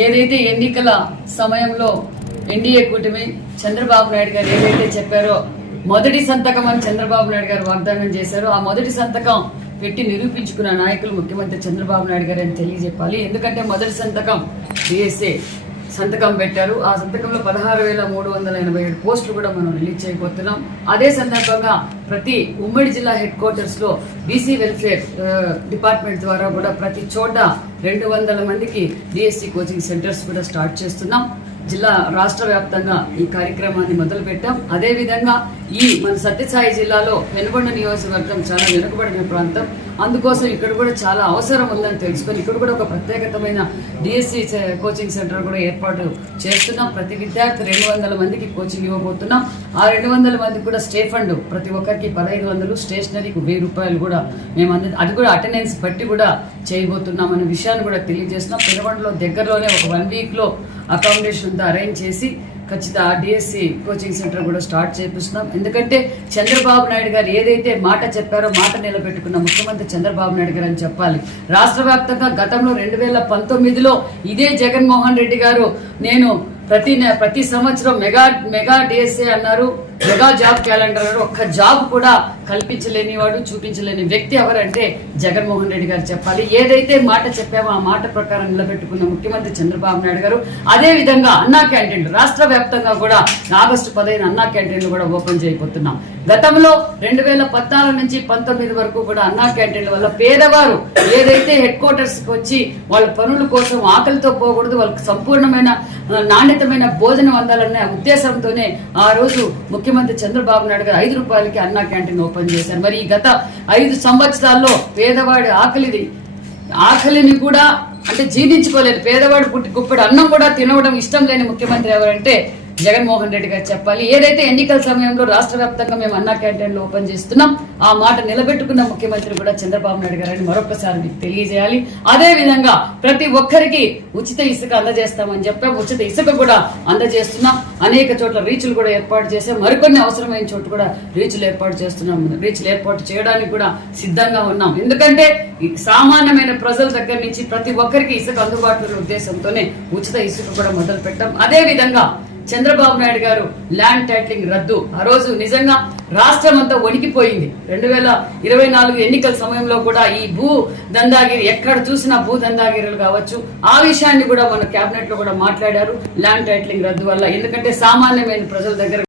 ఏదైతే ఎన్నికల సమయంలో ఎన్డీఏ కూటమి చంద్రబాబు నాయుడు గారు ఏదైతే చెప్పారో మొదటి సంతకం అని చంద్రబాబు నాయుడు గారు వాగ్దానం చేశారో. ఆ మొదటి సంతకం పెట్టి నిరూపించుకున్న నాయకులు ముఖ్యమంత్రి చంద్రబాబు నాయుడు గారు అని తెలియజెప్పాలి. ఎందుకంటే మొదటి సంతకం డిఎస్ఏ సంతకం పెట్టారు. ఆ సంతకంలో పదహారు వేల మూడు వందల ఎనభై ఏడు పోస్టులు కూడా మనం రిలీజ్ చేయబోతున్నాం. అదే సందర్భంగా ప్రతి ఉమ్మడి జిల్లా హెడ్ క్వార్టర్స్లో బీసీ వెల్ఫేర్ డిపార్ట్మెంట్ ద్వారా కూడా ప్రతి చోట రెండు వందల మందికి డిఎస్సి కోచింగ్ సెంటర్స్ కూడా స్టార్ట్ చేస్తున్నాం. జిల్లా రాష్ట్ర వ్యాప్తంగా ఈ కార్యక్రమాన్ని మొదలు పెట్టాం అదే విధంగా ఈ మన సత్యసాయి జిల్లాలో వెనుకొండ నియోజకవర్గం చాలా వెనుకబడిన ప్రాంతం. అందుకోసం ఇక్కడ కూడా చాలా అవసరం ఉందని తెలుసుకొని ఇక్కడ కూడా ఒక ప్రత్యేకతమైన డిఎస్సి కోచింగ్ సెంటర్ కూడా ఏర్పాటు చేస్తున్నాం. ప్రతి విద్యార్థి రెండు వందల మందికి కోచింగ్ ఇవ్వబోతున్నాం. ఆ రెండు వందల మందికి కూడా స్టే ఫండ్ ప్రతి ఒక్కరికి పదహైదు వందలు స్టేషనరీకి వెయ్యి రూపాయలు కూడా మేము అంది అది కూడా అటెండెన్స్ బట్టి కూడా చేయబోతున్నాం అనే విషయాన్ని కూడా తెలియజేస్తున్నాం. పెనుగొండలో దగ్గరలోనే ఒక వన్ వీక్లో అకామిడేషన్ అంతా అరేంజ్ చేసి ఖచ్చితంగా డిఎస్సి కోచింగ్ సెంటర్ కూడా స్టార్ట్ చేపిస్తున్నాం. ఎందుకంటే చంద్రబాబు నాయుడు గారు ఏదైతే మాట చెప్పారో మాట నిలబెట్టుకున్న ముఖ్యమంత్రి చంద్రబాబు నాయుడు గారు అని చెప్పాలి. రాష్ట్ర వ్యాప్తంగా గతంలో రెండు వేల పంతొమ్మిదిలో ఇదే జగన్మోహన్ రెడ్డి గారు నేను ప్రతి నె- ప్రతి సంవత్సరం మెగా మెగా డిఎస్ఏ అన్నారు. మెగా జాబ్ క్యాలెండర్ అన్నారు. ఒక్క జాబ్ కూడా కల్పించలేని వాడు చూపించలేని వ్యక్తి ఎవరంటే జగన్మోహన్ రెడ్డి గారు చెప్పాలి. ఏదైతే మాట చెప్పామో ఆ మాట ప్రకారం నిలబెట్టుకున్న ముఖ్యమంత్రి చంద్రబాబు నాయుడు గారు అదే విధంగా అన్నా క్యాంటీన్లు రాష్ట్ర వ్యాప్తంగా కూడా ఆగస్టు పదిహేను అన్నా క్యాంటీన్లు కూడా ఓపెన్ చేయబోతున్నాం. గతంలో రెండు వేల పద్నాలుగు నుంచి పంతొమ్మిది వరకు కూడా అన్నా క్యాంటీన్ల వల్ల పేదవారు ఏదైతే హెడ్ క్వార్టర్స్కి వచ్చి వాళ్ళ పనుల కోసం ఆకలితో పోకూడదు వాళ్ళకి సంపూర్ణమైన నాణ్యత నాణ్యతమైన భోజనం అందాలనే ఉద్దేశంతోనే ఆ రోజు ముఖ్యమంత్రి చంద్రబాబు నాయుడు గారు ఐదు రూపాయలకి అన్నా క్యాంటీన్ ఓపెన్ చేశారు. మరి ఈ గత ఐదు సంవత్సరాల్లో పేదవాడి ఆకలిది ఆకలిని కూడా అంటే జీర్ణించుకోలేదు. పేదవాడు పుట్టి గుప్పెడు అన్నం కూడా తినవడం ఇష్టం లేని ముఖ్యమంత్రి ఎవరంటే జగన్మోహన్ రెడ్డి గారు చెప్పాలి. ఏదైతే ఎన్నికల సమయంలో రాష్ట్ర వ్యాప్తంగా మేము అన్నా క్యాంటీన్లు ఓపెన్ చేస్తున్నాం ఆ మాట నిలబెట్టుకున్న ముఖ్యమంత్రి కూడా చంద్రబాబు నాయుడు గారని మరొకసారి మీకు తెలియజేయాలి. అదే విధంగా ప్రతి ఒక్కరికి ఉచిత ఇసుక అందజేస్తామని చెప్పాం. ఉచిత ఇసుక కూడా అందజేస్తున్నాం. అనేక చోట్ల రీచ్లు కూడా ఏర్పాటు చేసాం మరికొన్ని అవసరమైన చోటు కూడా రీచ్లు ఏర్పాటు చేస్తున్నాం. రీచ్లు ఏర్పాటు చేయడానికి కూడా సిద్ధంగా ఉన్నాం. ఎందుకంటే సామాన్యమైన ప్రజల దగ్గర నుంచి ప్రతి ఒక్కరికి ఇసుక అందుబాటులో ఉద్దేశంతోనే ఉచిత ఇసుక కూడా మొదలు పెట్టాం. అదే విధంగా చంద్రబాబు నాయుడు గారు ల్యాండ్ టైటిలింగ్ రద్దు. ఆ రోజు నిజంగా రాష్ట్రం అంతా వణికిపోయింది. రెండు వేల ఇరవై నాలుగు ఎన్నికల సమయంలో కూడా ఈ భూ దందాగిరి ఎక్కడ చూసినా భూ దందాగిరులు కావచ్చు. ఆ విషయాన్ని కూడా మన కేబినెట్లో కూడా మాట్లాడారు. ల్యాండ్ టైటిలింగ్ రద్దు వల్ల. ఎందుకంటే సామాన్యమైన ప్రజల దగ్గర